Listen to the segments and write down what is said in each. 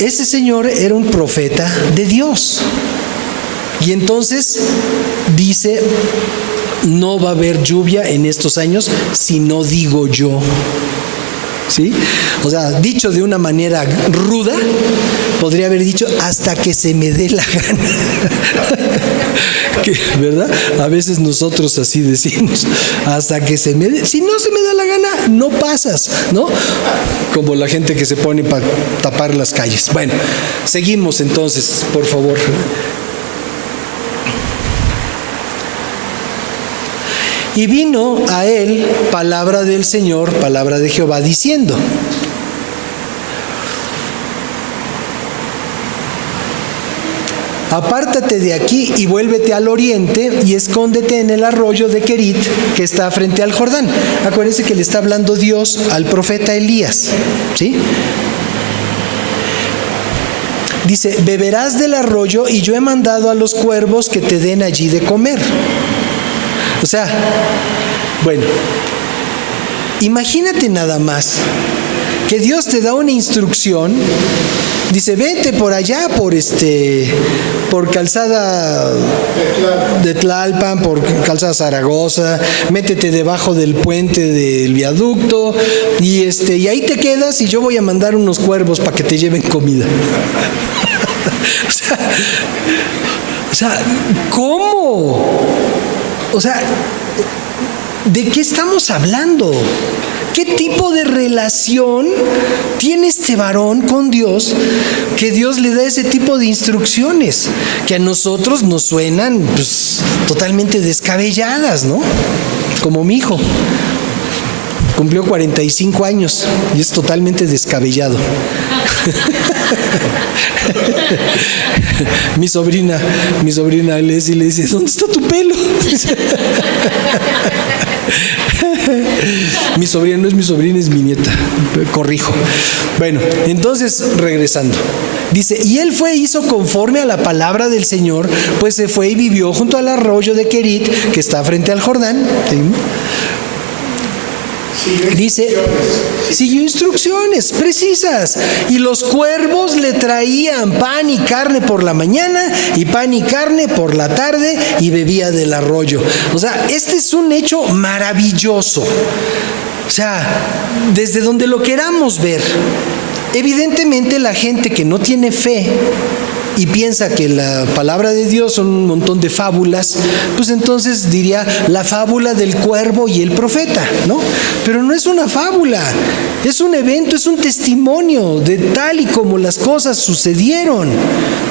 ese señor era un profeta de Dios. Y entonces dice, no va a haber lluvia en estos años si no digo yo. ¿Sí? O sea, dicho de una manera ruda, podría haber dicho hasta que se me dé la gana. ¿Verdad? A veces nosotros así decimos, hasta que se me dé, si no se me da la gana, no pasas, ¿no? Como la gente que se pone para tapar las calles. Bueno, seguimos entonces, por favor. Y vino a él palabra del Señor, palabra de Jehová, diciendo: apártate de aquí y vuélvete al oriente y escóndete en el arroyo de Querit, que está frente al Jordán. Acuérdense que le está hablando Dios al profeta Elías, ¿sí? Dice, beberás del arroyo y yo he mandado a los cuervos que te den allí de comer. O sea, bueno, imagínate nada más que Dios te da una instrucción, dice, vete por allá, por calzada de Tlalpan, por calzada Zaragoza, métete debajo del puente del viaducto y ahí te quedas y yo voy a mandar unos cuervos para que te lleven comida. O sea, ¿cómo? O sea, ¿de qué estamos hablando? ¿Qué tipo de relación tiene este varón con Dios que Dios le da ese tipo de instrucciones que a nosotros nos suenan pues, totalmente descabelladas, ¿no? Como mi hijo. Cumplió 45 años y es totalmente descabellado. Mi sobrina Leslie le dice, ¿dónde está tu pelo? Mi sobrina no es mi sobrina, es mi nieta. Corrijo. Bueno, entonces regresando. Dice, y él fue e hizo conforme a la palabra del Señor, pues se fue y vivió junto al arroyo de Querit, que está frente al Jordán. ¿Sí? Dice, siguió instrucciones precisas, y los cuervos le traían pan y carne por la mañana y pan y carne por la tarde, y bebía del arroyo. O sea, este es un hecho maravilloso. O sea, desde donde lo queramos ver, evidentemente la gente que no tiene fe y piensa que la palabra de Dios son un montón de fábulas, pues entonces diría la fábula del cuervo y el profeta, ¿no? Pero no es una fábula, es un evento, es un testimonio de tal y como las cosas sucedieron.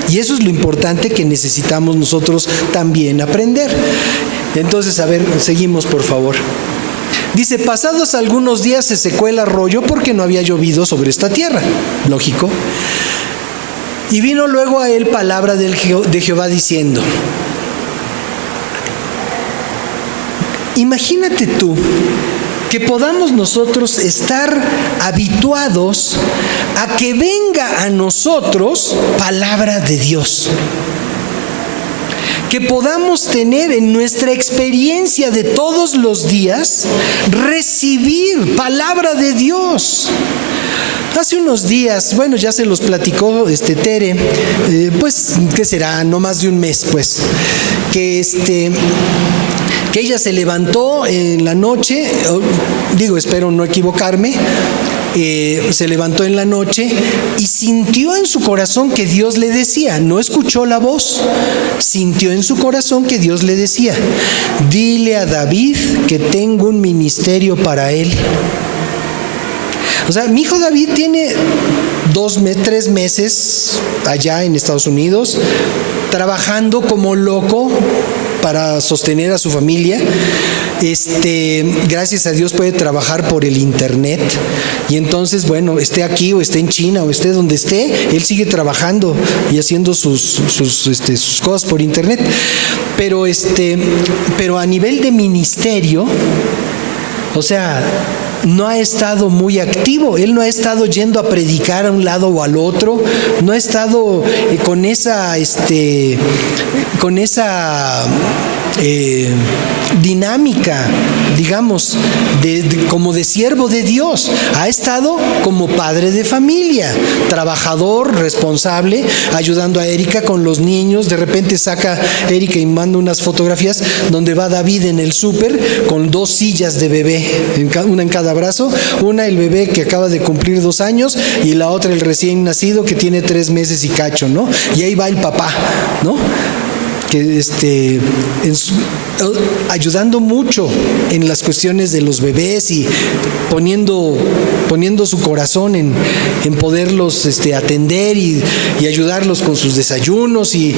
Y eso es lo importante que necesitamos nosotros también aprender. Entonces, a ver, seguimos por favor. Dice, pasados algunos días se secó el arroyo porque no había llovido sobre esta tierra. Lógico. Y vino luego a él palabra de Jehová diciendo, imagínate tú que podamos nosotros estar habituados a que venga a nosotros palabra de Dios. Que podamos tener en nuestra experiencia de todos los días, recibir palabra de Dios. Hace unos días, bueno, ya se los platicó Tere, pues, ¿qué será? No más de un mes, pues, que ella se levantó en la noche, espero no equivocarme, se levantó en la noche y sintió en su corazón que Dios le decía, no escuchó la voz, sintió en su corazón que Dios le decía, dile a David que tengo un ministerio para él. O sea, mi hijo David tiene 3 meses allá en Estados Unidos, trabajando como loco para sostener a su familia. Gracias a Dios puede trabajar por el internet. Y entonces, bueno, esté aquí o esté en China o esté donde esté, él sigue trabajando y haciendo sus cosas por internet. Pero a nivel de ministerio, o sea, no ha estado muy activo, él no ha estado yendo a predicar a un lado o al otro, no ha estado con esa dinámica, digamos, como de siervo de Dios. Ha estado como padre de familia, trabajador, responsable, ayudando a Erika con los niños. De repente saca Erika y manda unas fotografías donde va David en el súper con 2 sillas de bebé, una en cada brazo, una el bebé que acaba de cumplir 2 años y la otra el recién nacido que tiene 3 meses y cacho, ¿no? Y ahí va el papá, ¿no? Que ayudando mucho en las cuestiones de los bebés y poniendo su corazón en poderlos atender y ayudarlos con sus desayunos y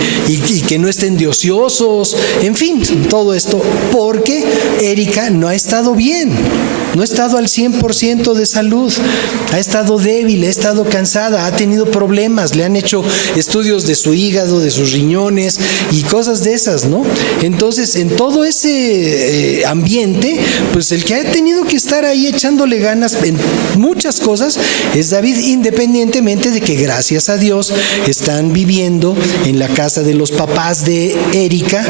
que no estén de ociosos, en fin, todo esto porque Erika no ha estado bien, no ha estado al 100% de salud, ha estado débil, ha estado cansada, ha tenido problemas, le han hecho estudios de su hígado, de sus riñones y cosas de esas, ¿no? Entonces, en todo ese ambiente, pues el que ha tenido que estar ahí echándole ganas en muchas cosas es David, independientemente de que gracias a Dios están viviendo en la casa de los papás de Erika,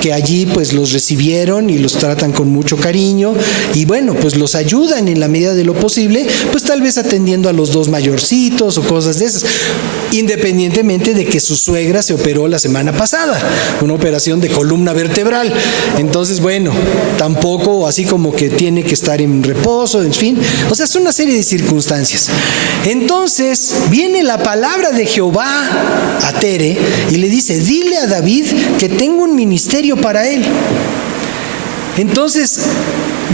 que allí pues los recibieron y los tratan con mucho cariño y bueno, pues los ayudan en la medida de lo posible, pues tal vez atendiendo a los 2 mayorcitos o cosas de esas, independientemente de que su suegra se operó la semana pasada, una operación de columna vertebral. Entonces, bueno, tampoco así como que tiene que estar en reposo, en fin, o sea, es una serie de circunstancias. Entonces, viene la palabra de Jehová a Tere y le dice, dile a David que tengo un ministerio para él. Entonces,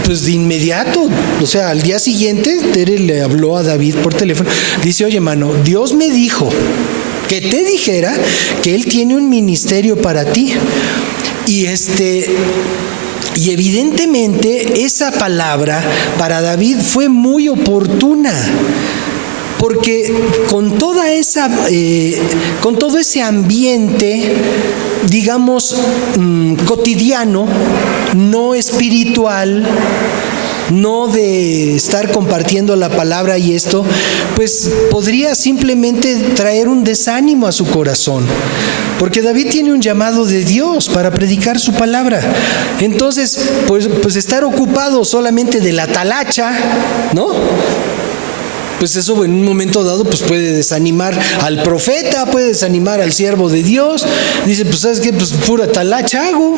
pues de inmediato, o sea, al día siguiente, Tere le habló a David por teléfono, dice, oye, mano, Dios me dijo que te dijera que Él tiene un ministerio para ti. Y evidentemente esa palabra para David fue muy oportuna, porque con todo ese ambiente, digamos, cotidiano, no espiritual, no de estar compartiendo la palabra y esto, pues podría simplemente traer un desánimo a su corazón, porque David tiene un llamado de Dios para predicar su palabra. Entonces, pues estar ocupado solamente de la talacha, ¿no? Pues eso en un momento dado pues puede desanimar al profeta, puede desanimar al siervo de Dios. Dice, pues ¿sabes qué? Pues pura talacha hago,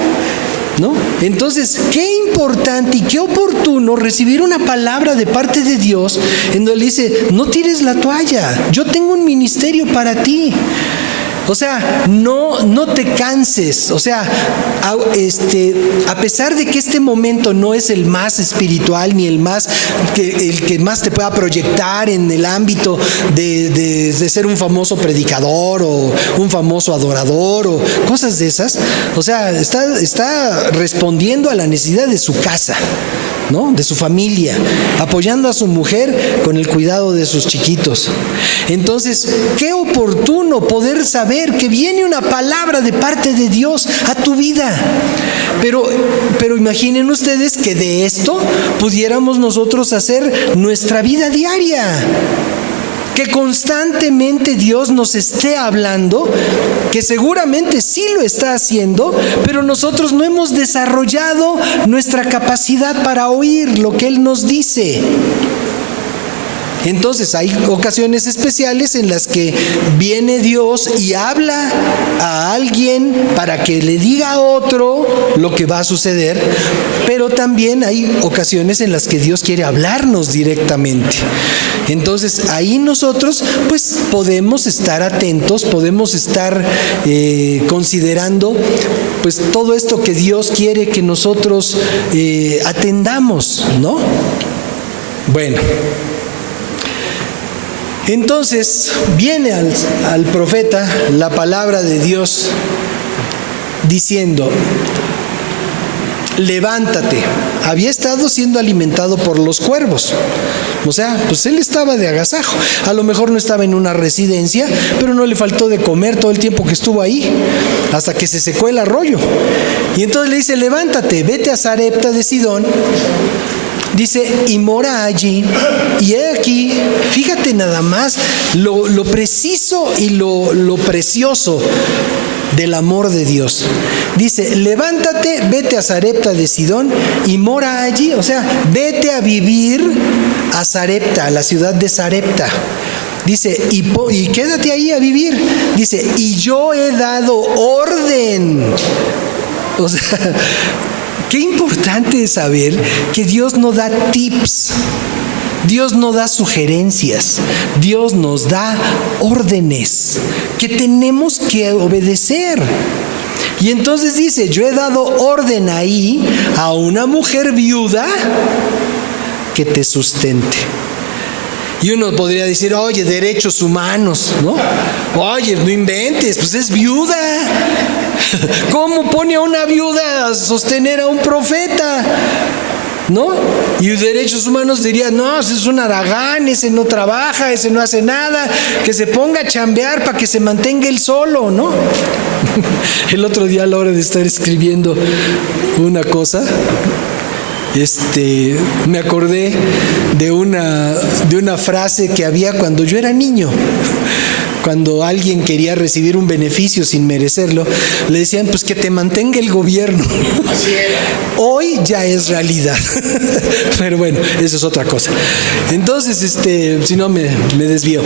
¿no? Entonces, qué importante y qué oportuno recibir una palabra de parte de Dios en donde le dice, no tires la toalla, yo tengo un ministerio para ti. O sea, no te canses. O sea, a pesar de que este momento no es el más espiritual ni el que más te pueda proyectar en el ámbito de ser un famoso predicador o un famoso adorador o cosas de esas, o sea, está respondiendo a la necesidad de su casa, ¿no? De su familia, apoyando a su mujer con el cuidado de sus chiquitos. Entonces, qué oportuno poder saber que viene una palabra de parte de Dios a tu vida. Pero imaginen ustedes que de esto pudiéramos nosotros hacer nuestra vida diaria. Que constantemente Dios nos esté hablando, que seguramente sí lo está haciendo, pero nosotros no hemos desarrollado nuestra capacidad para oír lo que Él nos dice. Entonces hay ocasiones especiales en las que viene Dios y habla a alguien para que le diga a otro lo que va a suceder, pero también hay ocasiones en las que Dios quiere hablarnos directamente. Entonces ahí nosotros pues podemos estar atentos, podemos estar considerando pues todo esto que Dios quiere que nosotros atendamos, ¿no? Bueno. Entonces viene al profeta la palabra de Dios diciendo, levántate. Había estado siendo alimentado por los cuervos. O sea, pues él estaba de agasajo. A lo mejor no estaba en una residencia, pero no le faltó de comer todo el tiempo que estuvo ahí, hasta que se secó el arroyo. Y entonces le dice, levántate, vete a Sarepta de Sidón. Dice, y mora allí. Y he aquí, fíjate nada más lo preciso y lo precioso del amor de Dios. Dice, levántate, vete a Sarepta de Sidón y mora allí. O sea, vete a vivir a Sarepta, a la ciudad de Sarepta. Dice, y quédate ahí a vivir. Dice, y yo he dado orden. O sea, qué importante es saber que Dios no da tips. Dios no da sugerencias, Dios nos da órdenes que tenemos que obedecer. Y entonces dice, yo he dado orden ahí a una mujer viuda que te sustente. Y uno podría decir, oye, derechos humanos, ¿no? Oye, no inventes, pues es viuda. ¿Cómo pone a una viuda a sostener a un profeta? ¿No? Y derechos humanos dirían, no, ese es un haragán, ese no trabaja, ese no hace nada, que se ponga a chambear para que se mantenga él solo, ¿no? El otro día a la hora de estar escribiendo una cosa, me acordé de una frase que había cuando yo era niño. Cuando alguien quería recibir un beneficio sin merecerlo, le decían, pues que te mantenga el gobierno. Hoy ya es realidad. Pero bueno, eso es otra cosa. Entonces, si no me desvío.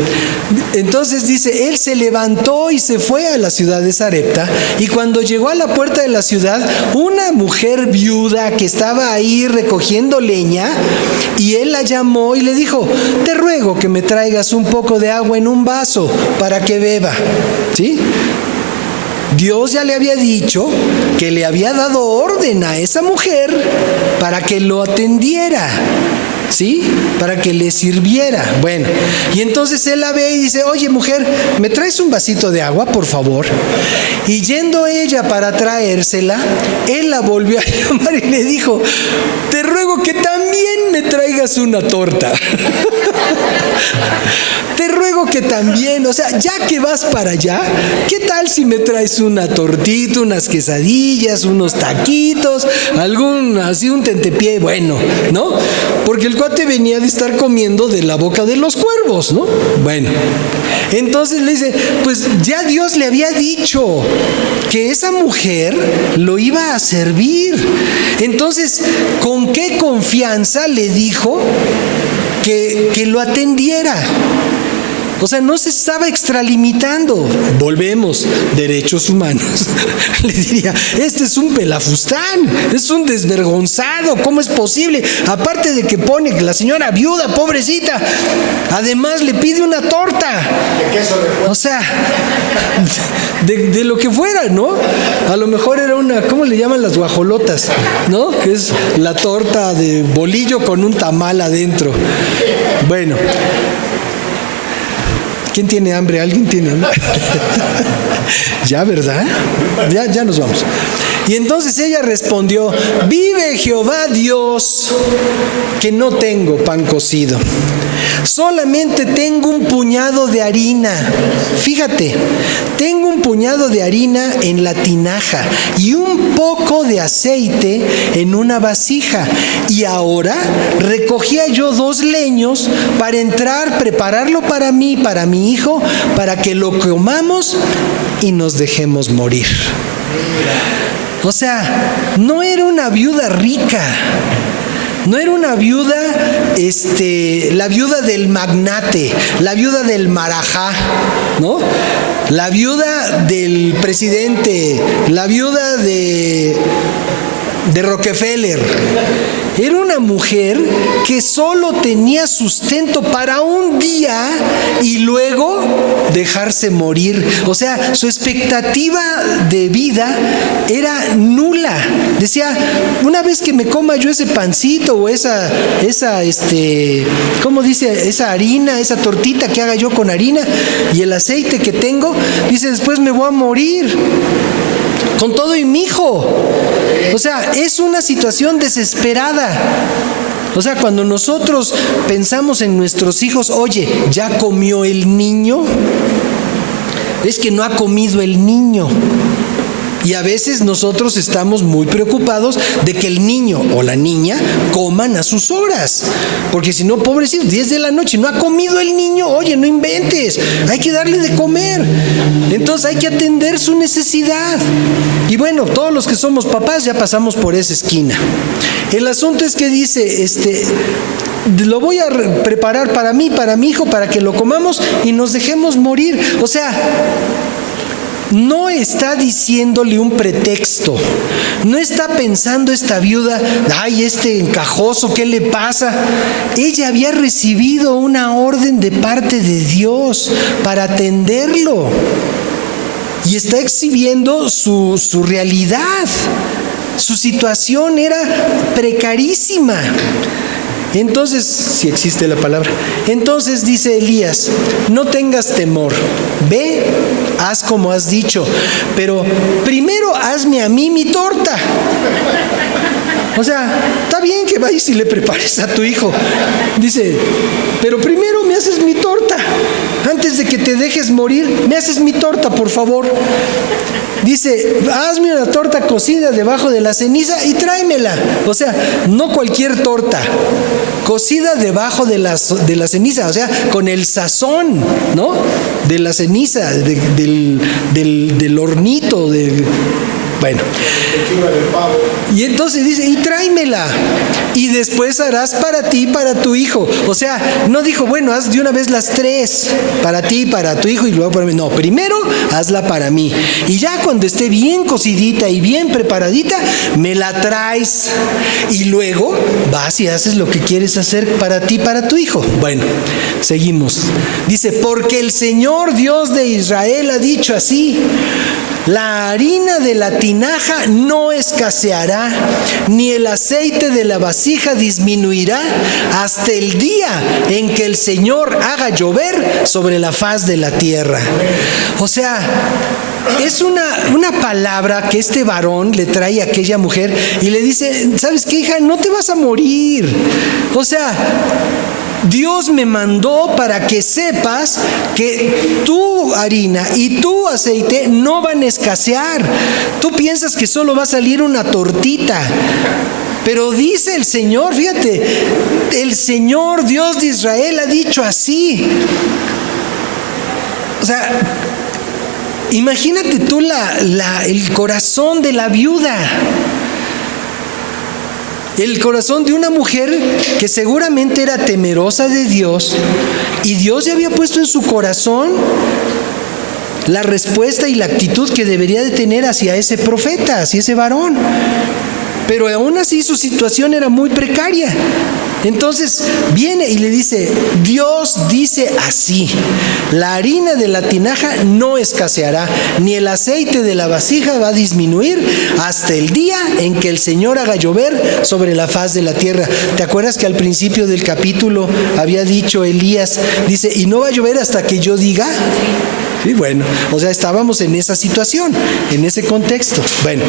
Entonces dice, él se levantó y se fue a la ciudad de Sarepta, y cuando llegó a la puerta de la ciudad, una mujer viuda que estaba ahí recogiendo leña, y él la llamó y le dijo, te ruego que me traigas un poco de agua en un vaso para que beba. ¿Sí? Dios ya le había dicho que le había dado orden a esa mujer para que lo atendiera, ¿sí? Para que le sirviera. Bueno, y entonces él la ve y dice, oye mujer, ¿me traes un vasito de agua, por favor? Y yendo ella para traérsela, él la volvió a llamar y le dijo, te ruego que también me traigas una torta. Te ruego que también, o sea, ya que vas para allá, ¿qué tal si me traes una tortita, unas quesadillas, unos taquitos, así un tentepié bueno, ¿no? Porque el cuate venía de estar comiendo de la boca de los cuervos, ¿no? Bueno, entonces le dice, pues ya Dios le había dicho que esa mujer lo iba a servir. Entonces, ¿con qué confianza le dijo que lo atendiera? O sea, no se estaba extralimitando. Volvemos, derechos humanos. Le diría, este es un pelafustán, es un desvergonzado, ¿cómo es posible? Aparte de que pone que la señora viuda, pobrecita, además le pide una torta. ¿De queso de fuera? O sea, de lo que fuera, ¿no? A lo mejor era una, ¿cómo le llaman las guajolotas? ¿No? Que es la torta de bolillo con un tamal adentro. Bueno. ¿Quién tiene hambre? ¿Alguien tiene hambre? Ya, ¿verdad? Ya nos vamos. Y entonces ella respondió, vive Jehová Dios, que no tengo pan cocido. Solamente tengo un puñado de harina. Fíjate, tengo un puñado de harina en la tinaja y un poco de aceite en una vasija. Y ahora recogía yo 2 leños para entrar, prepararlo para mí, para mi hijo, para que lo comamos y nos dejemos morir. O sea, no era una viuda rica. No era una viuda, la viuda del magnate, la viuda del marajá, ¿no? La viuda del presidente, la viuda de Rockefeller. Era una mujer que solo tenía sustento para un día y luego dejarse morir. O sea, su expectativa de vida era nula. Decía, una vez que me coma yo ese pancito o esa ¿cómo dice? Esa harina, esa tortita que haga yo con harina y el aceite que tengo, dice, después me voy a morir. Con todo y mi hijo. O sea, es una situación desesperada. O sea, cuando nosotros pensamos en nuestros hijos, oye, ¿ya comió el niño? Es que no ha comido el niño. Y a veces nosotros estamos muy preocupados de que el niño o la niña coman a sus horas. Porque si no, pobrecito, 10 de la noche, no ha comido el niño, oye, no inventes, hay que darle de comer. Entonces hay que atender su necesidad. Y bueno, todos los que somos papás ya pasamos por esa esquina. El asunto es que dice, lo voy a preparar para mí, para mi hijo, para que lo comamos y nos dejemos morir. O sea, no está diciéndole un pretexto, no está pensando esta viuda, ay, este encajoso, ¿qué le pasa? Ella había recibido una orden de parte de Dios para atenderlo y está exhibiendo su realidad. Su situación era precarísima. Entonces, si existe la palabra, entonces dice Elías, no tengas temor, ve, haz como has dicho, pero primero hazme a mí mi torta. O sea, está bien que vayas y le prepares a tu hijo. Dice, pero primero me haces mi torta. Antes de que te dejes morir, me haces mi torta, por favor. Dice, hazme una torta cocida debajo de la ceniza y tráemela. O sea, no cualquier torta, cocida debajo de la ceniza, o sea, con el sazón, ¿no? De la ceniza, del hornito, bueno. Y entonces dice, y tráemela. Y después harás para ti, para tu hijo. O sea, no dijo, bueno, haz de una vez las 3, para ti, para tu hijo y luego para mí. No, primero hazla para mí. Y ya cuando esté bien cocidita y bien preparadita, me la traes. Y luego vas y haces lo que quieres hacer para ti, para tu hijo. Bueno, seguimos. Dice, porque el Señor Dios de Israel ha dicho así: la harina de la tinaja no escaseará, ni el aceite de la vasija disminuirá hasta el día en que el Señor haga llover sobre la faz de la tierra. O sea, es una palabra que este varón le trae a aquella mujer y le dice, ¿sabes qué, hija? No te vas a morir. O sea, Dios me mandó para que sepas que tu harina y tu aceite no van a escasear. Tú piensas que solo va a salir una tortita, pero dice el Señor, fíjate, el Señor Dios de Israel ha dicho así. O sea, imagínate tú el corazón de la viuda. El corazón de una mujer que seguramente era temerosa de Dios, y Dios ya había puesto en su corazón la respuesta y la actitud que debería de tener hacia ese profeta, hacia ese varón. Pero aún así su situación era muy precaria. Entonces viene y le dice, Dios dice así: la harina de la tinaja no escaseará, ni el aceite de la vasija va a disminuir hasta el día en que el Señor haga llover sobre la faz de la tierra. ¿Te acuerdas que al principio del capítulo había dicho Elías, dice, y no va a llover hasta que yo diga? Sí, bueno, o sea, estábamos en esa situación, en ese contexto. Bueno,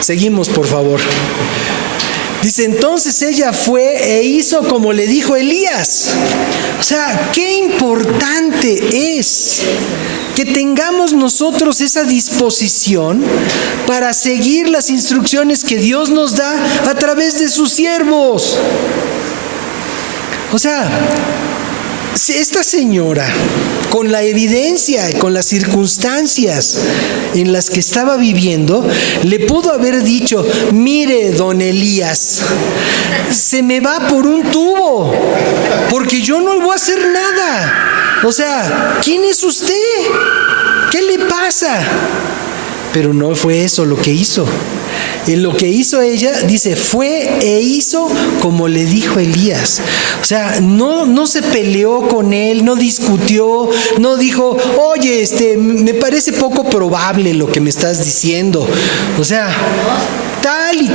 seguimos, por favor. Dice, entonces ella fue e hizo como le dijo Elías. O sea, qué importante es que tengamos nosotros esa disposición para seguir las instrucciones que Dios nos da a través de sus siervos. O sea, esta señora, con la evidencia, con las circunstancias en las que estaba viviendo, le pudo haber dicho, mire, don Elías, se me va por un tubo, porque yo no voy a hacer nada. O sea, ¿quién es usted? ¿Qué le pasa? Pero no fue eso lo que hizo. En lo que hizo ella, dice, fue e hizo como le dijo Elías. O sea, no se peleó con él, no discutió, no dijo, oye, me parece poco probable lo que me estás diciendo. O sea, tal y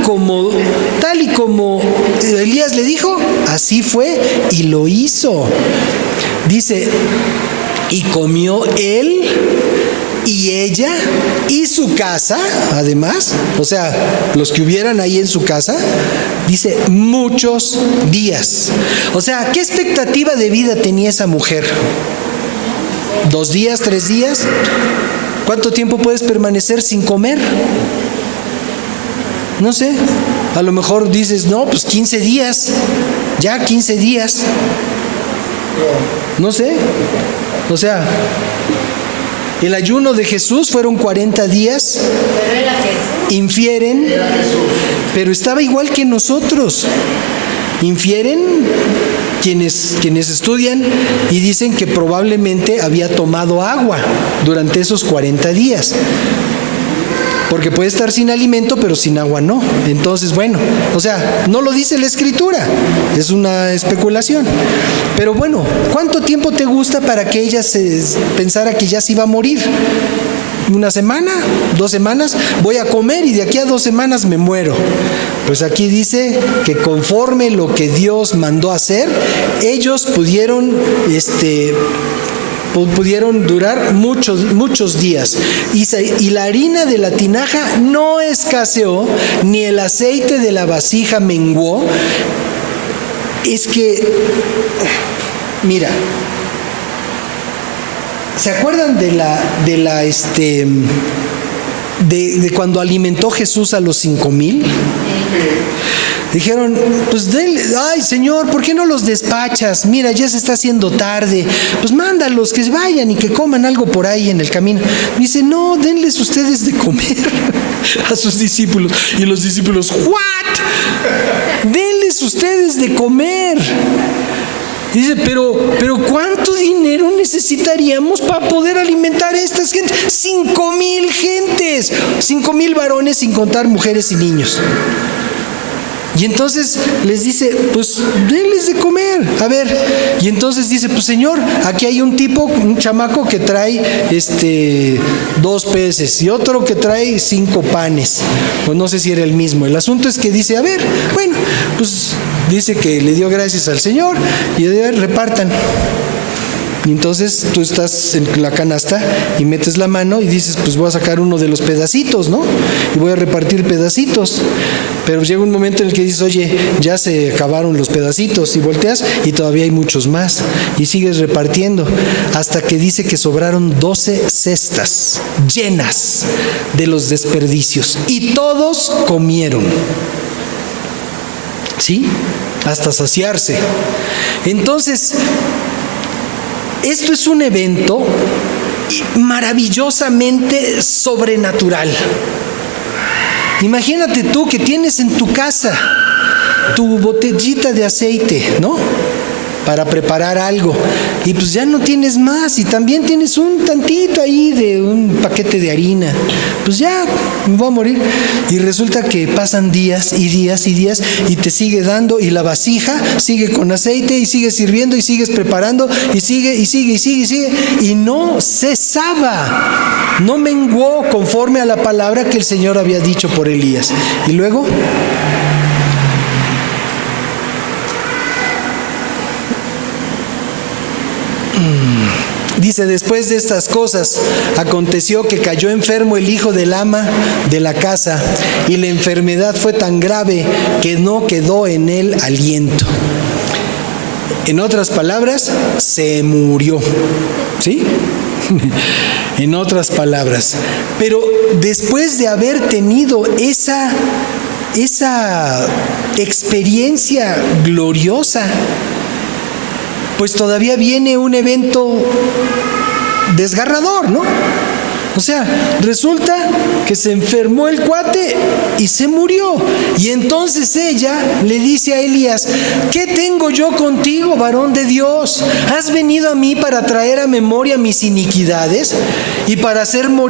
como Elías le dijo, así fue y lo hizo. Dice, y comió él y ella y su casa, además, o sea, los que hubieran ahí en su casa, dice, muchos días. O sea, ¿qué expectativa de vida tenía esa mujer? ¿2 días, 3 días? ¿Cuánto tiempo puedes permanecer sin comer? No sé, a lo mejor dices, no, pues 15 días, ya 15 días. No sé, o sea, el ayuno de Jesús fueron 40 días, infieren, pero estaba igual que nosotros. Infieren quienes estudian y dicen que probablemente había tomado agua durante esos 40 días. Porque puede estar sin alimento, pero sin agua no. Entonces, bueno, o sea, no lo dice la Escritura, es una especulación. Pero bueno, ¿cuánto tiempo te gusta para que ella pensara que ya se iba a morir? ¿Una semana? ¿2 semanas? Voy a comer y de aquí a 2 semanas me muero. Pues aquí dice que conforme lo que Dios mandó hacer, ellos pudieron durar muchos días. Y la harina de la tinaja no escaseó, ni el aceite de la vasija menguó. Es que, mira, ¿se acuerdan de cuando alimentó Jesús a los 5,000? Dijeron, pues denle, ay Señor, ¿por qué no los despachas? Mira, ya se está haciendo tarde, pues mándalos que vayan y que coman algo por ahí en el camino. Dice, no, denles ustedes de comer a sus discípulos. Y los discípulos, ¿what? Denles ustedes de comer. Dice, pero ¿cuánto dinero necesitaríamos para poder alimentar a estas gentes? 5,000 gentes, 5,000 varones sin contar mujeres y niños. Y entonces les dice, pues denles de comer. A ver, y entonces dice, pues Señor, aquí hay un chamaco que trae 2 peces y otro que trae 5 panes. Pues no sé si era el mismo. El asunto es que dice, a ver, bueno, pues dice que le dio gracias al Señor y a ver, repartan. Y entonces tú estás en la canasta y metes la mano y dices, pues voy a sacar uno de los pedacitos, ¿no? Y voy a repartir pedacitos. Pero llega un momento en el que dices, oye, ya se acabaron los pedacitos, y volteas y todavía hay muchos más. Y sigues repartiendo hasta que dice que sobraron 12 cestas llenas de los desperdicios. Y todos comieron. ¿Sí? Hasta saciarse. Entonces, esto es un evento maravillosamente sobrenatural. Imagínate tú que tienes en tu casa tu botellita de aceite, ¿no? Para preparar algo, y pues ya no tienes más, y también tienes un tantito ahí de un paquete de harina, pues ya me voy a morir. Y resulta que pasan días y días y días y te sigue dando, y la vasija sigue con aceite y sigue sirviendo y sigues preparando y sigue y sigue y sigue y sigue, y no cesaba, no menguó conforme a la palabra que el Señor había dicho por Elías. Y luego dice, después de estas cosas, aconteció que cayó enfermo el hijo del ama de la casa, y la enfermedad fue tan grave que no quedó en él aliento. En otras palabras, se murió. ¿Sí? En otras palabras. Pero después de haber tenido esa experiencia gloriosa, pues todavía viene un evento desgarrador, ¿no? O sea, resulta que se enfermó el cuate y se murió. Y entonces ella le dice a Elías, ¿qué tengo yo contigo, varón de Dios? ¿Has venido a mí para traer a memoria mis iniquidades y para hacer morir